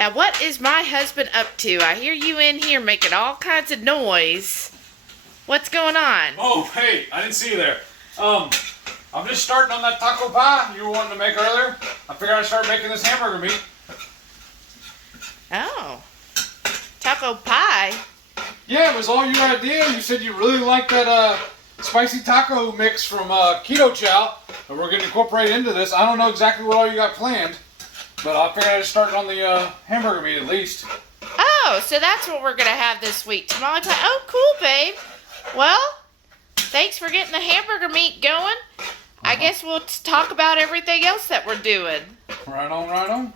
Now, what is my husband up to? I hear you in here making all kinds of noise. What's going on? Oh, hey, I didn't see you there. I'm just starting on that taco pie you were wanting to make earlier. I figured I'd start making this hamburger meat. Oh, taco pie? Yeah, it was all your idea. You said you really liked that spicy taco mix from Keto Chow that we're going to incorporate into this. I don't know exactly what all you got planned, but I figured I'd start on the hamburger meat at least. Oh, so that's what we're going to have this week. Tamale pie. Oh, cool, babe. Well, thanks for getting the hamburger meat going. I guess we'll talk about everything else that we're doing. Right on, right on.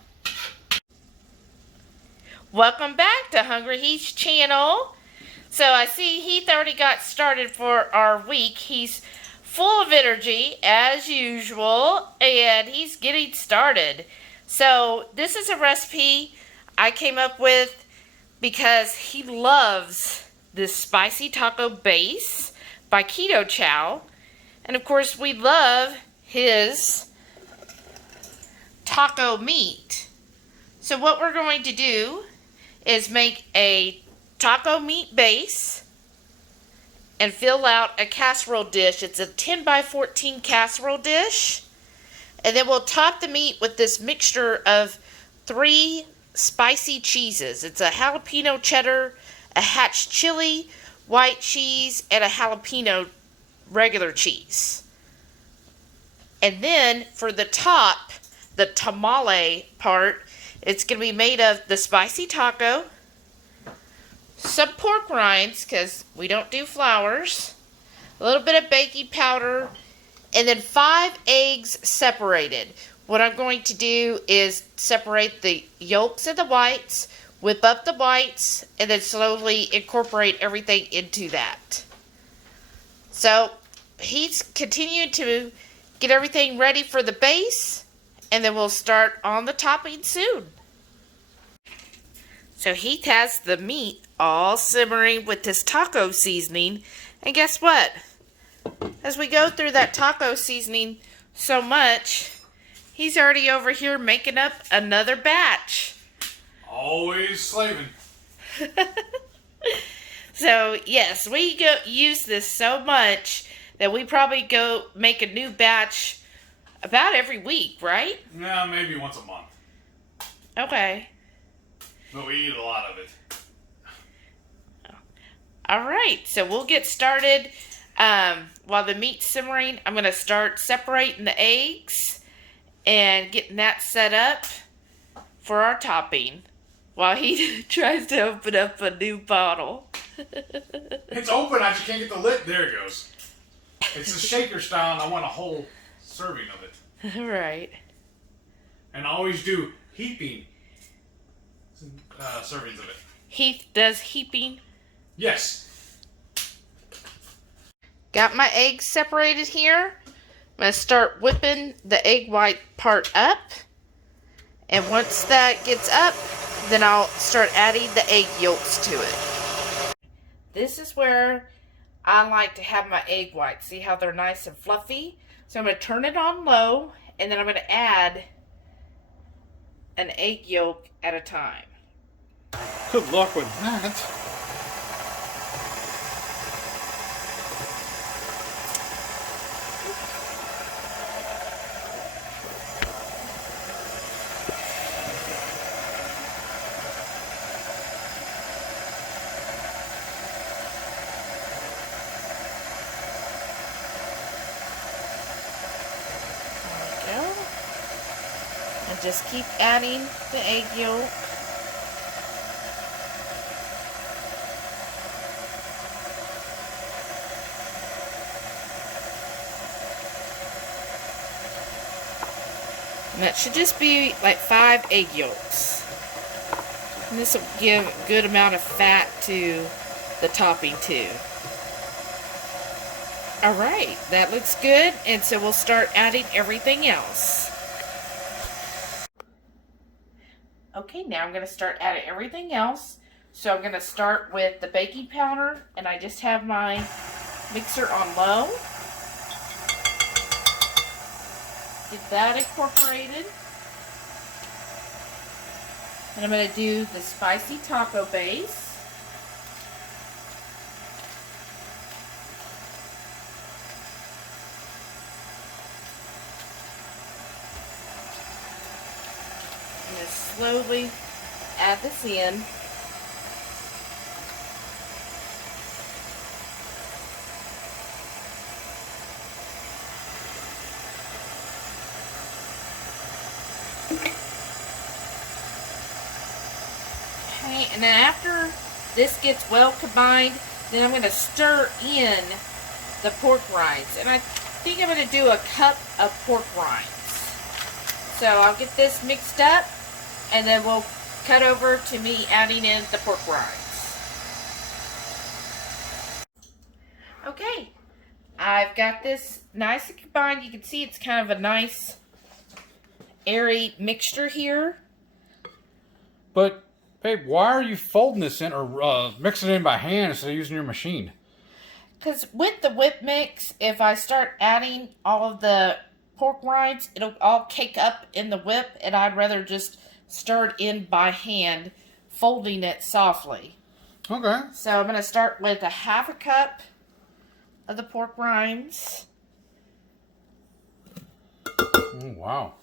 Welcome back to HungryHeath's channel. So I see Heath already got started for our week. He's full of energy as usual, and he's getting started. So this is a recipe I came up with because he loves this spicy taco base by Keto Chow. And of course we love his taco meat. So what we're going to do is make a taco meat base and fill out a casserole dish. It's a 10 by 14 casserole dish. And then we'll top the meat with this mixture of 3 spicy cheeses. It's a jalapeno cheddar, a hatch chili, white cheese, and a jalapeno regular cheese. And then for the top, the tamale part, it's going to be made of the spicy taco, some pork rinds, because we don't do flours, a little bit of baking powder, and then 5 eggs separated. What I'm going to do is separate the yolks and the whites, whip up the whites, and then slowly incorporate everything into that. So he's continued to get everything ready for the base, and then we'll start on the topping soon. So Heath has the meat all simmering with this taco seasoning, and guess what? As we go through that taco seasoning so much, he's already over here making up another batch. Always slaving. So yes, we use this so much that we probably go make a new batch about every week, right? Yeah, maybe once a month. Okay. But we eat a lot of it. Alright, so we'll get started. While the meat's simmering, I'm going to start separating the eggs and getting that set up for our topping while he tries to open up a new bottle. It's open, I just can't get the lid. There it goes. It's a shaker style, and I want a whole serving of it. Right. And I always do heaping servings of it. Heath does heaping. Yes. Got my eggs separated here. I'm going to start whipping the egg white part up. And once that gets up, then I'll start adding the egg yolks to it. This is where I like to have my egg whites. See how they're nice and fluffy? So I'm going to turn it on low, and then I'm going to add an egg yolk at a time. Good luck with that. And just keep adding the egg yolk. And that should just be like 5 egg yolks. And this will give a good amount of fat to the topping too. Alright, that looks good, and so we'll start adding everything else. Okay, now I'm going to start adding everything else. So I'm going to start with the baking powder, and I just have my mixer on low. Get that incorporated. And I'm going to do the spicy taco base. I'm going to slowly add this in. Okay, and then after this gets well combined, then I'm going to stir in the pork rinds. And I think I'm going to do a cup of pork rinds. So I'll get this mixed up, and then we'll cut over to me adding in the pork rinds. Okay, I've got this nice and combined. You can see it's kind of a nice airy mixture here. But, babe, why are you folding this in or mixing it in by hand instead of using your machine? Because with the whip mix, if I start adding all of the pork rinds, it'll all cake up in the whip, and I'd rather just stir it in by hand, folding it softly. Okay. So I'm going to start with a half a cup of the pork rinds. Oh, wow.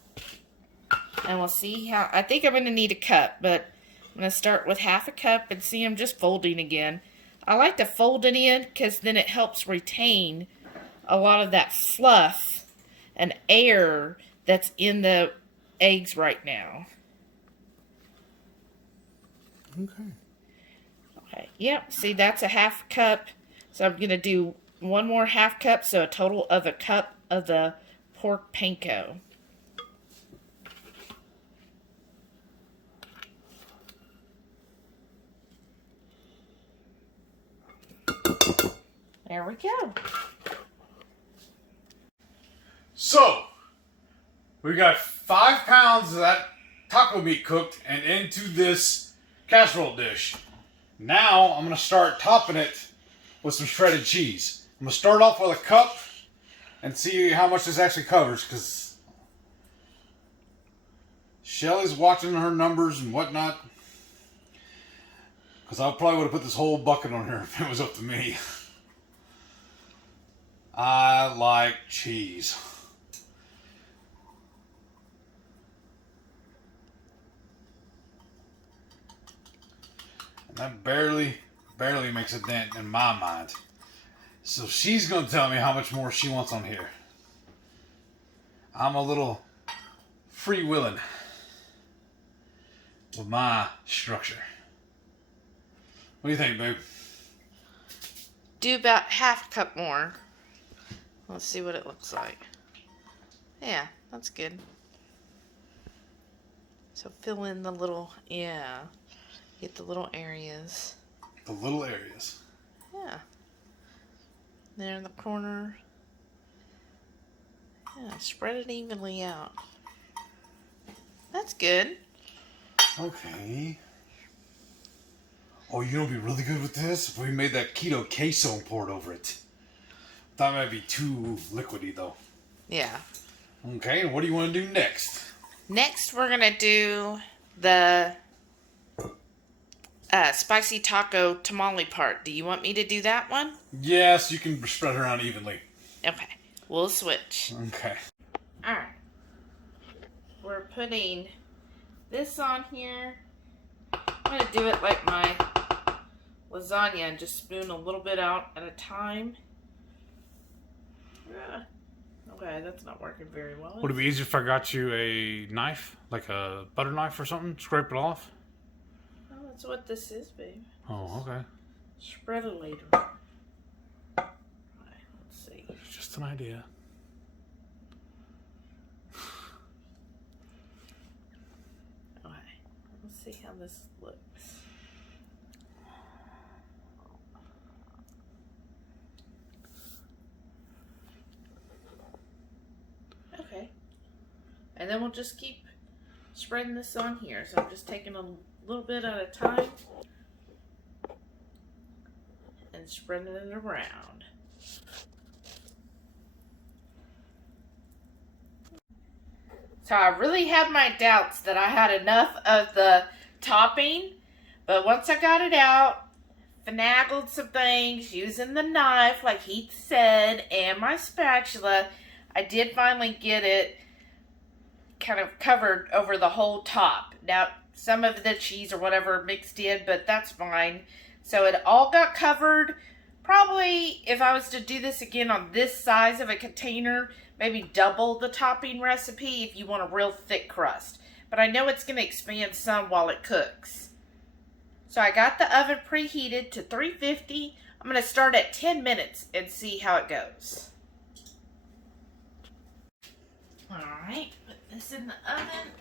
And we'll see how, I think I'm going to need a cup, but I'm going to start with half a cup and see I'm just folding again. I like to fold it in because then it helps retain a lot of that fluff and air that's in the eggs right now. Okay. Okay, yep, see that's a half cup. So I'm going to do one more half cup, so a total of a cup of the pork panko. There we go. So, we got 5 pounds of that taco meat cooked and into this casserole dish. Now, I'm going to start topping it with some shredded cheese. I'm going to start off with a cup and see how much this actually covers, because Shelly's watching her numbers and whatnot. Because I probably would have put this whole bucket on here if it was up to me. I like cheese. And that barely makes a dent in my mind. So she's going to tell me how much more she wants on here. I'm a little free-willing with my structure. What do you think, babe? Do about half a cup more. Let's see what it looks like. Yeah, that's good. So fill in the little, yeah, get the little areas. The little areas. Yeah. There in the corner. Yeah, spread it evenly out. That's good. Okay. Oh, you know what'd be really good with this? If we made that keto queso and poured over it. That might be too liquidy, though. Yeah. Okay, and what do you want to do next? Next, we're going to do the spicy taco tamale part. Do you want me to do that one? Yes, you can spread it around evenly. Okay. We'll switch. Okay. Alright. We're putting this on here. I'm going to do it like my lasagna and just spoon a little bit out at a time. Okay, that's not working very well. Would it be easier if I got you a knife? Like a butter knife or something? Scrape it off? Oh, that's what this is, babe. Oh, okay. Spread it later. Alright, let's see. It's just an idea. Okay, let's see how this looks. Okay. And then we'll just keep spreading this on here. So I'm just taking a little bit at a time and spreading it around. So I really had my doubts that I had enough of the topping. But once I got it out, finagled some things using the knife, like Heath said, and my spatula, I did finally get it kind of covered over the whole top. Now, some of the cheese or whatever mixed in, but that's fine. So it all got covered. Probably, if I was to do this again on this size of a container, maybe double the topping recipe if you want a real thick crust. But I know it's going to expand some while it cooks. So I got the oven preheated to 350. I'm going to start at 10 minutes and see how it goes. Alright, put this in the oven.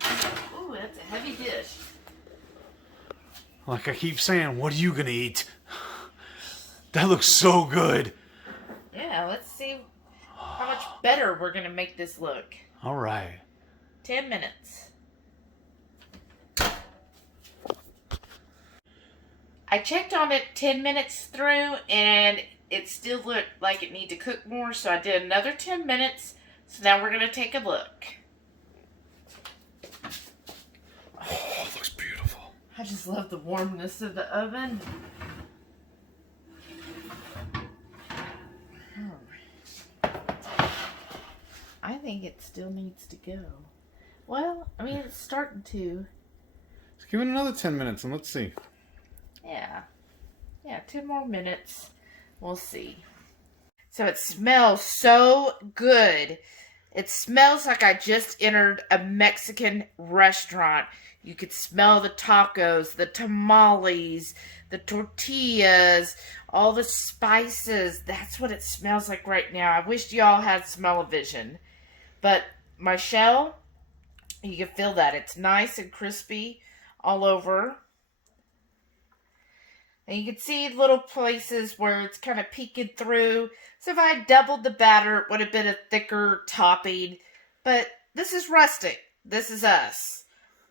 Ooh, that's a heavy dish. Like I keep saying, what are you gonna eat? That looks so good. Yeah, let's see how much better we're going to make this look. All right. 10 minutes. I checked on it 10 minutes through and it still looked like it needed to cook more, so I did another 10 minutes. So now we're going to take a look. Oh, it looks beautiful. I just love the warmness of the oven. I think it still needs to go. Well, I mean, it's starting to. Let's give it another 10 minutes and let's see. Yeah. Yeah, 10 more minutes. We'll see. So it smells so good. It smells like I just entered a Mexican restaurant. You could smell the tacos, the tamales, the tortillas, all the spices. That's what it smells like right now. I wish y'all had smell-o-vision. But my shell, you can feel that. It's nice and crispy all over. And you can see little places where it's kind of peeking through. So if I had doubled the batter, it would have been a thicker topping. But this is rustic. This is us.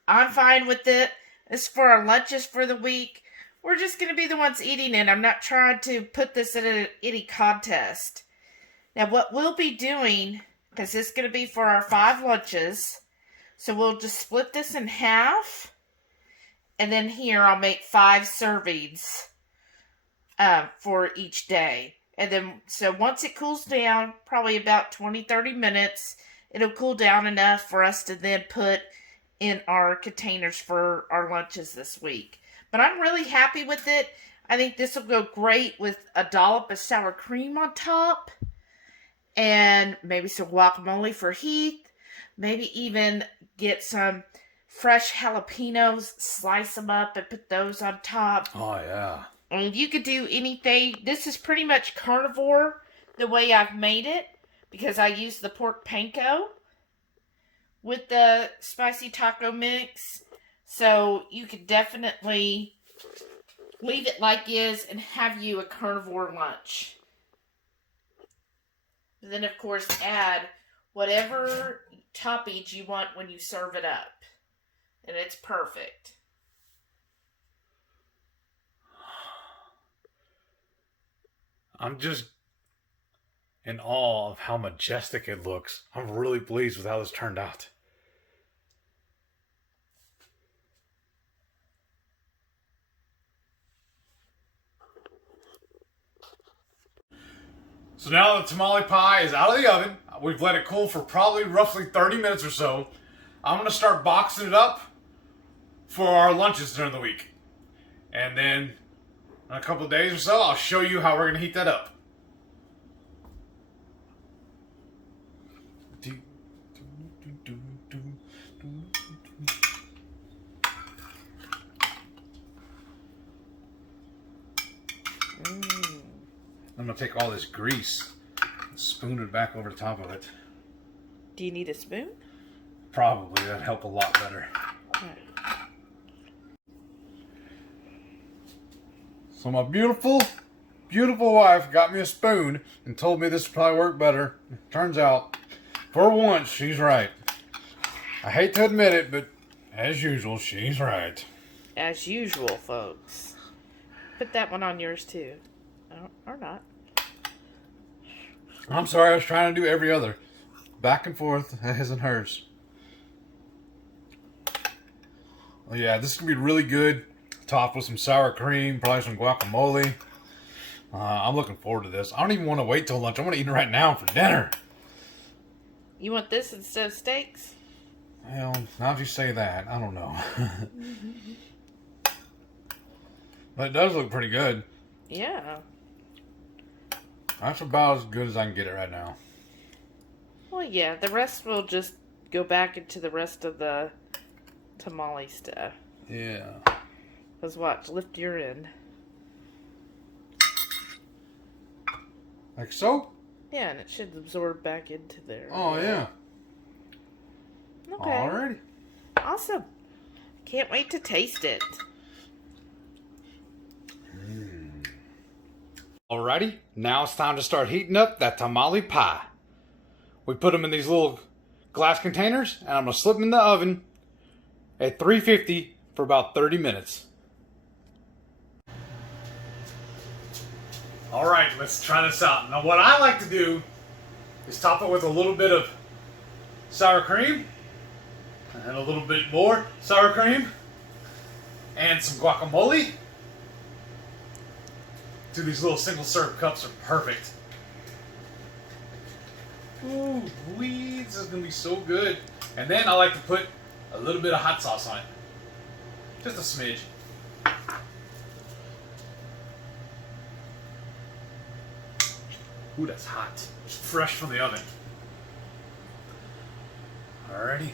I'm fine with it. It's for our lunches for the week. We're just going to be the ones eating it. I'm not trying to put this in any contest. Now what we'll be doing, because this is going to be for our 5 lunches. So we'll just split this in half. And then here I'll make 5 servings for each day. And then, so once it cools down, probably about 20-30 minutes, it'll cool down enough for us to then put in our containers for our lunches this week. But I'm really happy with it. I think this will go great with a dollop of sour cream on top. And maybe some guacamole for Heath. Maybe even get some fresh jalapenos, slice them up and put those on top. Oh, yeah. And you could do anything. This is pretty much carnivore the way I've made it, because I use the pork panko with the spicy taco mix. So you could definitely leave it like is and have you a carnivore lunch. And then, of course, add whatever toppings you want when you serve it up. And it's perfect. I'm just in awe of how majestic it looks. I'm really pleased with how this turned out. So now the tamale pie is out of the oven. We've let it cool for probably roughly 30 minutes or so. I'm going to start boxing it up for our lunches during the week. And then in a couple of days or so, I'll show you how we're going to heat that up. I'm going to take all this grease and spoon it back over the top of it. Do you need a spoon? Probably. That'd help a lot better. So my beautiful, beautiful wife got me a spoon and told me this would probably work better. Turns out, for once, she's right. I hate to admit it, but as usual, she's right. As usual, folks. Put that one on yours, too. Or not. I'm sorry, I was trying to do every other. Back and forth, his and hers. Yeah, this is going to be really good. Topped with some sour cream, probably some guacamole. I'm looking forward to this. I don't even want to wait till lunch. I want to eat it right now for dinner. You want this instead of steaks? Well, now that you say that, I don't know. But it does look pretty good. Yeah. That's about as good as I can get it right now. Well, yeah, the rest will just go back into the rest of the tamale stuff. Yeah. Because watch, lift your end. Like so? Yeah, and it should absorb back into there. Oh, yeah. Okay. Alrighty. Awesome. Can't wait to taste it. Alrighty, now it's time to start heating up that tamale pie. We put them in these little glass containers, and I'm going to slip them in the oven at 350 for about 30 minutes. Alright, let's try this out. Now what I like to do is top it with a little bit of sour cream, and a little bit more sour cream, and some guacamole. Dude, these little single serve cups are perfect. Ooh, this is gonna be so good. And then I like to put a little bit of hot sauce on it. Just a smidge. Ooh, that's hot. It's fresh from the oven. Alrighty.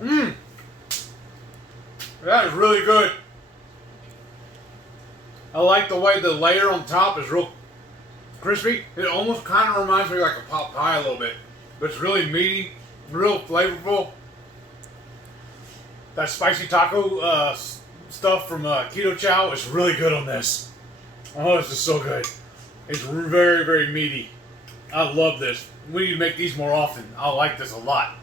Mmm. That is really good. I like the way the layer on top is real crispy. It almost kind of reminds me like a pot pie a little bit. But it's really meaty, real flavorful. That spicy taco stuff from Keto Chow is really good on this. Oh, this is so good. It's very, very meaty. I love this. We need to make these more often. I like this a lot.